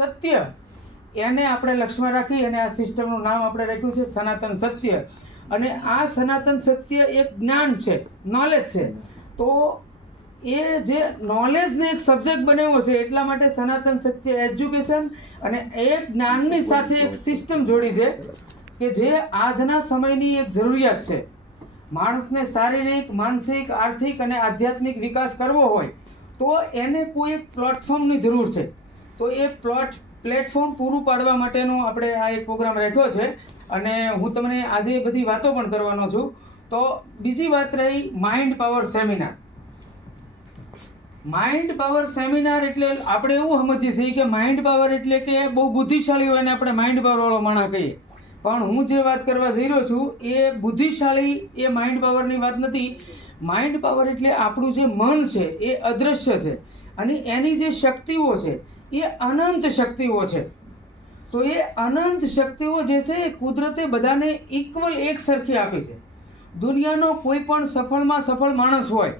સત્ય, એને આપણે લક્ષ્યમાં રાખી અને આ સિસ્ટમનું નામ આપણે રાખ્યું છે સનાતન સત્ય. અને આ સનાતન સત્ય એક જ્ઞાન છે, નોલેજ છે. તો એ જે નોલેજને એક સબ્જેક્ટ બનાવ્યો છે એટલા માટે સનાતન સત્ય એજ્યુકેશન અને એ જ્ઞાનની સાથે એક સિસ્ટમ જોડી છે કે જે આજના સમયની એક જરૂરિયાત છે. માણસને શારીરિક, માનસિક, આર્થિક અને આધ્યાત્મિક વિકાસ કરવો હોય તો એને કોઈ એક પ્લેટફોર્મની જરૂર છે. તો એ પ્લેટફોર્મ પૂરું પાડવા માટેનો આપણે આ એક પ્રોગ્રામ રાખ્યો છે. અને હું તમને આજે બધી વાતો પણ કરવાનો છું. તો બીજી વાત રહી mind power seminar. Mind power seminar એટલે આપણે એવું સમજીએ છીએ કે માઇન્ડ પાવર એટલે કે બહુ બુદ્ધિશાળી હોય ને આપણે માઇન્ડ પાવર વાળો માણસ કહીએ. પણ હું જે વાત કરવા જઈ રહ્યો છું એ બુદ્ધિશાળી, એ માઇન્ડ પાવરની વાત નથી. માઇન્ડ પાવર એટલે આપણું જે મન છે એ અદૃશ્ય છે અને એની જે શક્તિઓ છે એ અનંત શક્તિઓ છે. તો એ અનંત શક્તિઓ જે છે એ કુદરતે બધાને ઇક્વલ એક સરખી આપી છે. દુનિયાનો કોઈ પણ સફળમાં સફળ માણસ હોય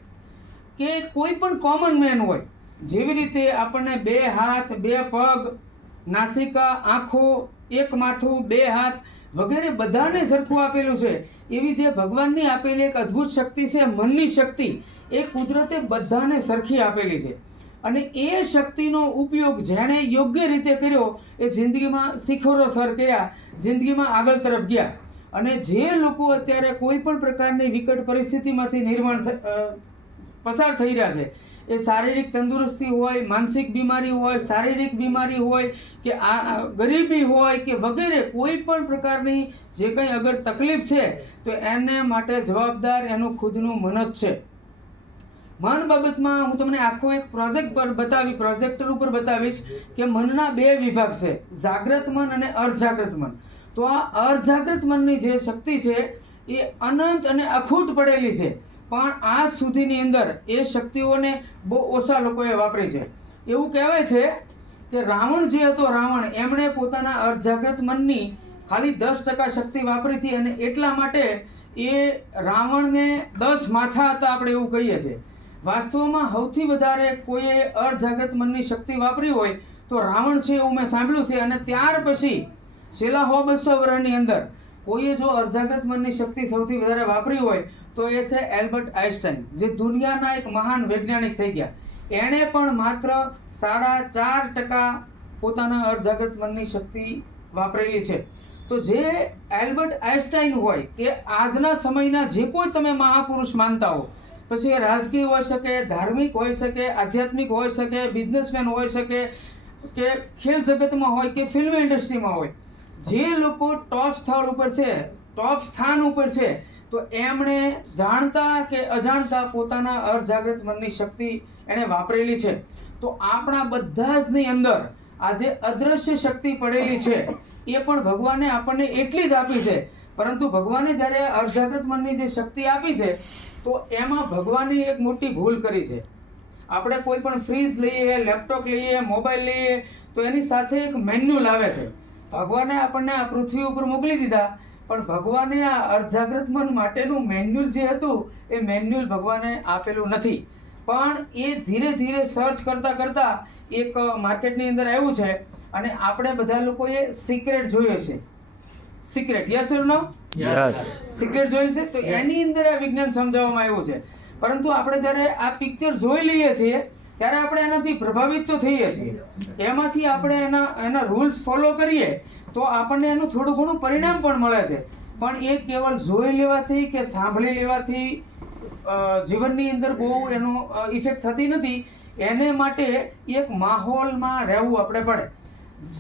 કે કોઈ પણ કોમન મેન હોય, જેવી રીતે આપણને 2 હાથ, 2 પગ, નાસિકા, આંખો, એક માથું, 2 હાથ વગેરે બધાને સરખું આપેલું છે, એવી જે ભગવાનની આપેલી એક અદ્ભુત શક્તિ છે મનની શક્તિ, એ કુદરતે બધાને સરખી આપેલી છે. અને એ શક્તિનો ઉપયોગ જેણે યોગ્ય રીતે કર્યો એ જિંદગીમાં શિખરો સર કર્યા, જિંદગીમાં આગળ તરફ ગયા. અને જે લોકો અત્યારે કોઈ પણ પ્રકારની વિકટ પરિસ્થિતિમાંથી પસાર થઈ રહ્યા છે, એ શારીરિક તંદુરસ્તી હોય, માનસિક બીમારી હોય, શારીરિક બીમારી હોય કે ગરીબી હોય કે વગેરે કોઈ પણ પ્રકારની જે કંઈ અગર તકલીફ છે તો એને માટે જવાબદાર એનું ખુદનું મન જ છે. મન બાબતમાં હું તમને આખો એક પ્રોજેક્ટર ઉપર બતાવીશ કે મનના 2 વિભાગ છે, જાગ્રત મન અને અર્ધજાગ્રત મન. તો આ અર્ધજાગ્રત મનની જે શક્તિ છે એ અનંત અને અખૂટ પડેલી છે, પણ આજ સુધીની અંદર એ શક્તિઓને બહુ ઓછા લોકોએ વાપરી છે. એવું કહેવાય છે કે રાવણ જે હતો, રાવણ, એમણે પોતાના અર્ધજાગ્રત મનની ખાલી 10% શક્તિ વાપરી હતી અને એટલા માટે એ રાવણને 10 માથા હતા, આપણે એવું કહીએ છીએ. વાસ્તવમાં સૌથી વધારે કોઈએ અર્ધજાગ્રત મનની શક્તિ વાપરી હોય તો રાવણ છે, એવું મેં સાંભળ્યું છે. અને ત્યાર પછી છેલ્લા 100-200 વર્ષની અંદર કોઈએ જો અર્ધજાગ્રત મનની શક્તિ સૌથી વધારે વાપરી હોય તો એ છે એલ્બર્ટ આઇન્સ્ટાઈન, જે દુનિયાના એક મહાન વૈજ્ઞાનિક થઈ ગયા. એણે પણ માત્ર 4.5% પોતાના અર્ધજાગ્રત મનની શક્તિ વાપરેલી છે. તો જે એલ્બર્ટ આઇન્સ્ટાઈન હોય કે આજના સમયના જે કોઈ તમે મહાપુરુષ માનતા હો, પછી એ રાજકીય હોઈ શકે, ધાર્મિક હોઈ શકે, આધ્યાત્મિક હોઈ શકે, બિઝનેસમેન હોઈ શકે કે ખેલ જગતમાં હોય કે ફિલ્મ ઇન્ડસ્ટ્રીમાં હોય, જે લોકો ટોપ સ્થળ ઉપર છે, ટોપ સ્થાન ઉપર છે, તો એમણે જાણતા કે અજાણતા પોતાના અર્ધજાગ્રત મનની શક્તિ એણે વાપરેલી છે. તો આપણા બધા જની અંદર આ જે અદ્રશ્ય શક્તિ પડેલી છે એ પણ ભગવાને આપણને એટલી જ આપી છે. પરંતુ ભગવાને જ્યારે અર્ધજાગ્રત મનની જે શક્તિ આપી છે તો એમાં ભગવાને એક મોટી ભૂલ કરી છે. આપણે કોઈ પણ ફ્રીજ લઈએ, લેપટોપ લઈએ, મોબાઈલ લઈએ તો એની સાથે એક મેન્યુઅલ આવે છે. ભગવાને આપણને આ પૃથ્વી ઉપર મોકલી દીધા, પણ ભગવાને આ અર્ધજાગ્રત મન માટેનું મેન્યુઅલ જે હતું એ મેન્યુઅલ ભગવાને આપેલું નથી. પણ એ ધીરે ધીરે સર્ચ કરતાં કરતાં એક માર્કેટની અંદર આવ્યું છે અને આપણે બધા લોકોએ સિક્રેટ જોઈએ છે. Secret, yes or no? Secret જોયેલ છે. તો એની અંદર આ વિજ્ઞાન સમજાવવામાં આવ્યું છે. પરંતુ આપણે જ્યારે આ પિક્ચર જોઈ લઈએ છીએ ત્યારે આપણે એનાથી પ્રભાવિત તો થઈએ છીએ, એમાંથી આપણે એના રૂલ્સ ફોલો કરીએ તો આપણને એનું થોડું ઘણું પરિણામ પણ મળે છે. પણ એ કેવળ જોઈ લેવાથી કે સાંભળી લેવાથી જીવનની અંદર બહુ એનો ઇફેક્ટ થતી નથી. એને માટે એક માહોલમાં રહેવું આપણે પડે.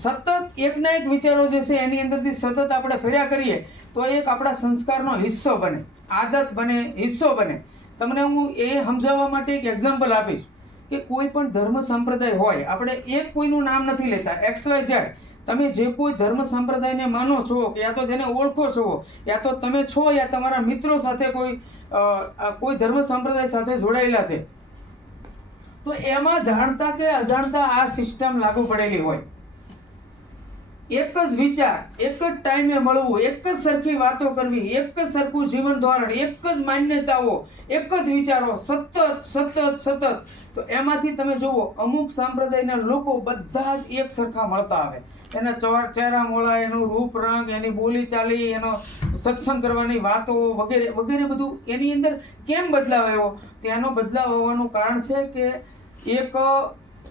સતત એકના એક વિચારો જે છે એની અંદરથી સતત આપણે ફર્યા કરીએ તો એક આપણા સંસ્કારનો હિસ્સો બને, આદત બને, હિસ્સો બને. તમને હું એ સમજાવવા માટે એક એક્ઝામ્પલ આપીશ કે કોઈ પણ ધર્મ સંપ્રદાય હોય, આપણે એક કોઈનું નામ નથી લેતા, XYZ, તમે જે કોઈ ધર્મ સંપ્રદાયને માનો છો કે યા તો જેને ઓળખો છો, યા તો તમે છો યા તમારા મિત્રો સાથે કોઈ ધર્મ સંપ્રદાય સાથે જોડાયેલા છે, તો એમાં જાણતા કે અજાણતા આ સિસ્ટમ લાગુ પડેલી હોય. એક જ વિચાર, એક જ ટાઈમે મળવું, એક જ સરખી વાતો કરવી, એક જ સરખું જીવન ધોરણ, એક જ માન્યતાઓ, એક જ વિચારો, સતત. તો એમાંથી તમે જુઓ અમુક સંપ્રદાયના લોકો બધા જ એક સરખા મળતા આવે. એના ચહેરા મોળા, એનું રૂપ રંગ, એની બોલી ચાલી, એનો સત્સંગ કરવાની વાતો વગેરે વગેરે બધું એની અંદર કેમ બદલાવ આવ્યો? તેનો બદલાવ આવવાનું કારણ છે કે એક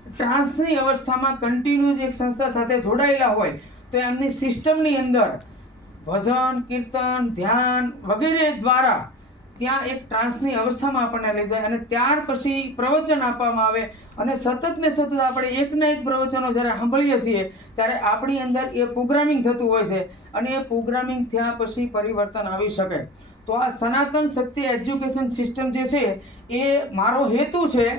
ટ્રાન્સની અવસ્થામાં કન્ટિન્યુઅસ એક સંસ્થા સાથે જોડાયેલા હોય તો એમની સિસ્ટમની અંદર ભજન, કીર્તન, ધ્યાન વગેરે દ્વારા ત્યાં એક ટ્રાન્સની અવસ્થામાં આપણને લઈ જાય અને ત્યાર પછી પ્રવચન આપવામાં આવે અને સતત ને સતત આપણે એકના એક પ્રવચનો જ્યારે સાંભળીએ છીએ ત્યારે આપણી અંદર એ પ્રોગ્રામિંગ થતું હોય છે અને એ પ્રોગ્રામિંગ થયા પછી પરિવર્તન આવી શકે. તો આ સનાતન સત્ય એજ્યુકેશન સિસ્ટમ જે છે એ મારો હેતુ છે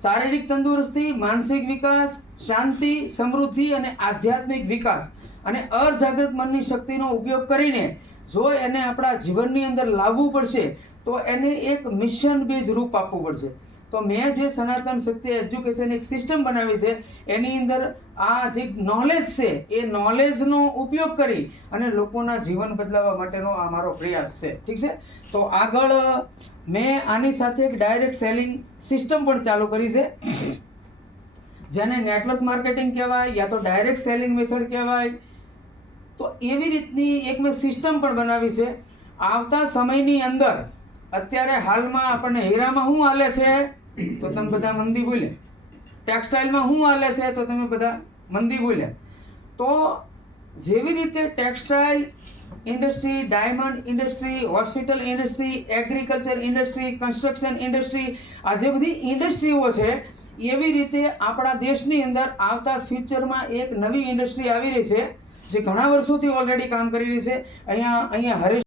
શારીરિક તંદુરસ્તી, માનસિક વિકાસ, શાંતિ, સમૃદ્ધિ અને આધ્યાત્મિક વિકાસ અને અજાગૃત મનની શક્તિનો ઉપયોગ કરીને જો એને આપણા જીવનની અંદર લાવવું પડશે તો એને એક મિશન બેઝ રૂપ આપવું પડશે. તો મેં જે સનાતન સત્ય એજ્યુકેશન એક સિસ્ટમ બનાવી છે એની અંદર આ જે નોલેજ છે એ નોલેજનો ઉપયોગ કરી અને લોકોના જીવન બદલાવવા માટેનો આ મારો પ્રયાસ છે. ઠીક છે. તો આગળ મેં આની સાથે એક ડાયરેક્ટ સેલિંગ સિસ્ટમ પણ ચાલુ કરી છે જેને નેટવર્ક માર્કેટિંગ કહેવાય યા તો ડાયરેક્ટ સેલિંગ મેથડ કહેવાય. તો એવી રીતની એક મેં સિસ્ટમ પણ બનાવી છે. આવતા સમયની અંદર અત્યારે હાલમાં આપણને હીરામાં શું હાલે છે તો તમે બધા મંદી બોલે, ટેક્સટાઇલમાં શું હાલે છે તો તમે બધા મંદી બોલે. તો જેવી રીતે textile industry, diamond industry, hospital industry, agriculture industry, construction industry, આ જે બધી ઇન્ડસ્ટ્રીઓ છે એવી રીતે આપણા દેશની અંદર આવતા ફ્યુચરમાં એક નવી ઇન્ડસ્ટ્રી આવી રહી છે જે ઘણા વર્ષોથી ઓલરેડી કામ કરી રહી છે. અહીંયા હરેશ